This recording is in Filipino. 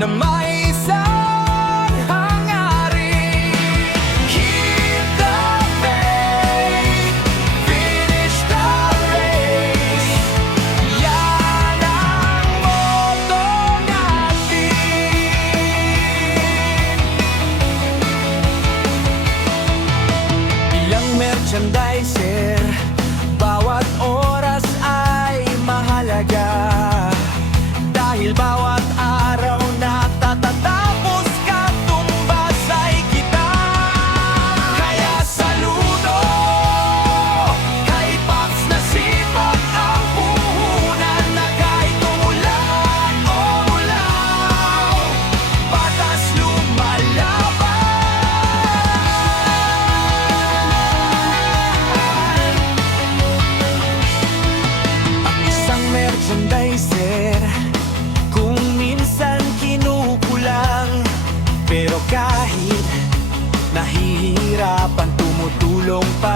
na may isang hangarin. Keep the faith, finish the race. Yan ang motto natin. Bilang merchandiser, bawat oras ay mahalaga. Dahil bawat araw na tatatapos ka, tumbas ay kita. Kaya saludo, kay Paps na sipag ang puhunan, na kahit umulan o ulaw, patas lumalaban. Ang isang merchandiser, kung minsan kinukulang, pero kahit nahihirapan, tumutulong pa